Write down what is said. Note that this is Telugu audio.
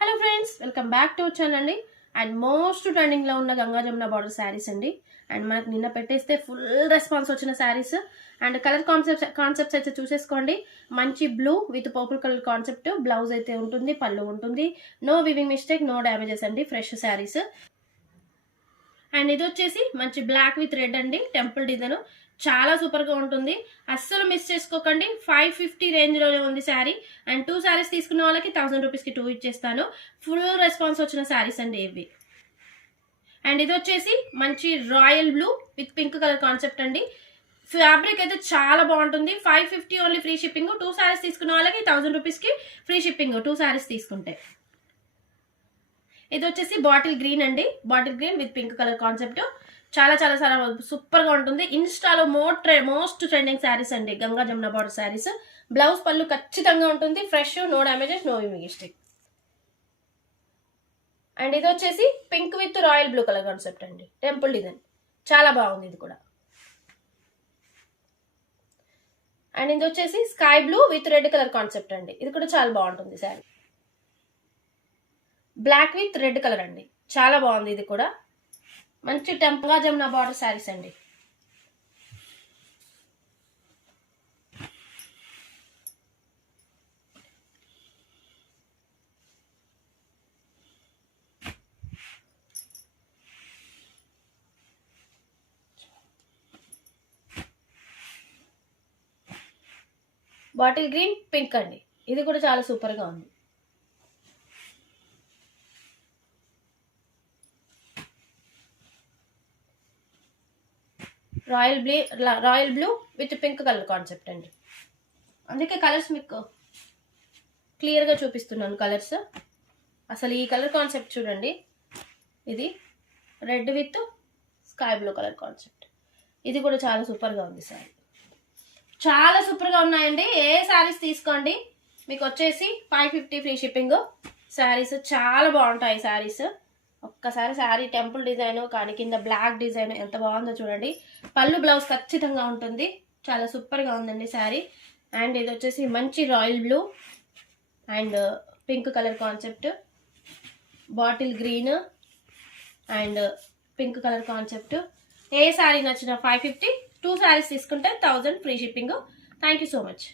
Hello friends, welcome back to our channel అండి. అండ్ మోస్ట్ ట్రెండింగ్లో ఉన్న గంగా జమున బార్డర్ శారీస్ అండి. అండ్ మనకు నిన్న పెట్టేస్తే ఫుల్ రెస్పాన్స్ వచ్చిన శారీస్ అండ్ కలర్ కాన్సెప్ట్స్ అయితే చూసేసుకోండి. మంచి blue with purple colour concept, blouse అయితే ఉంటుంది, పళ్ళు ఉంటుంది, no weaving mistake, no damages అండి, ఫ్రెష్ శారీస్. అండ్ ఇది వచ్చేసి మంచి బ్లాక్ విత్ రెడ్ అండి, టెంపుల్ డిజైన్, చాలా సూపర్గా ఉంటుంది. అస్సలు మిస్ చేసుకోకండి. 550 రేంజ్లోనే ఉంది శారీ. అండ్ 2 శారీస్ తీసుకున్న వాళ్ళకి 1000 రూపీస్కి 2 ఇచ్చేస్తాను. ఫుల్ రెస్పాన్స్ వచ్చిన శారీస్ అండి ఇవి. అండ్ ఇది వచ్చేసి మంచి royal blue with pink colour concept అండి. ఫ్యాబ్రిక్ అయితే చాలా బాగుంటుంది. 550 ఓన్లీ ఫ్రీ షిప్పింగ్. 2 శారీస్ తీసుకున్న వాళ్ళకి 1000 రూపీస్కి ఫ్రీ షిప్పింగ్ 2 శారీస్ తీసుకుంటే. ఇది వచ్చేసి బాటిల్ గ్రీన్ అండి, bottle green with pink colour concept, చాలా చాలా చాలా సూపర్గా ఉంటుంది. ఇన్స్టాలో మోస్ట్ ట్రెండింగ్ శారీస్ అండి గంగా జమున బార్డర్ శారీస్. బ్లౌజ్ పళ్ళు ఖచ్చితంగా ఉంటుంది, fresh, no damages, no mistake. And ఇది వచ్చేసి pink with royal blue colour concept అండి, టెంపుల్ డిజైన్, చాలా బాగుంది ఇది కూడా. అండ్ ఇది వచ్చేసి sky blue with red colour concept అండి, ఇది కూడా చాలా బాగుంటుంది sari. Black with red colour అండి, చాలా బాగుంది ఇది కూడా. మంచి గంగా జమున బార్డర్ శారీస్ అండి. బాటిల్ గ్రీన్ పింక్ అండి, ఇది కూడా చాలా సూపర్గా ఉంది. Royal blue with pink colour concept అండి. అందుకే కలర్స్ మీకు క్లియర్గా చూపిస్తున్నాను కలర్స్. అసలు ఈ కలర్ కాన్సెప్ట్ చూడండి, ఇది red with sky blue colour concept, ఇది కూడా చాలా సూపర్గా ఉంది సారీ. చాలా సూపర్గా ఉన్నాయండి. ఏ శారీస్ తీసుకోండి, మీకు వచ్చేసి 550 ఫ్రీ షిప్పింగ్. శారీస్ చాలా బాగుంటాయి శారీస్. ఒక్కసారి శారీ టెంపుల్ డిజైన్ కానీ కింద బ్లాక్ డిజైన్ ఎంత బాగుందో చూడండి. పళ్ళు బ్లౌజ్ ఖచ్చితంగా ఉంటుంది, చాలా సూపర్గా ఉందండి శారీ. అండ్ ఇది వచ్చేసి మంచి royal blue and pink colour concept, bottle green and pink colour concept. ఏ శారీ నచ్చిన 550, 2 శారీస్ తీసుకుంటే 1000 free shipping. Thank you so much.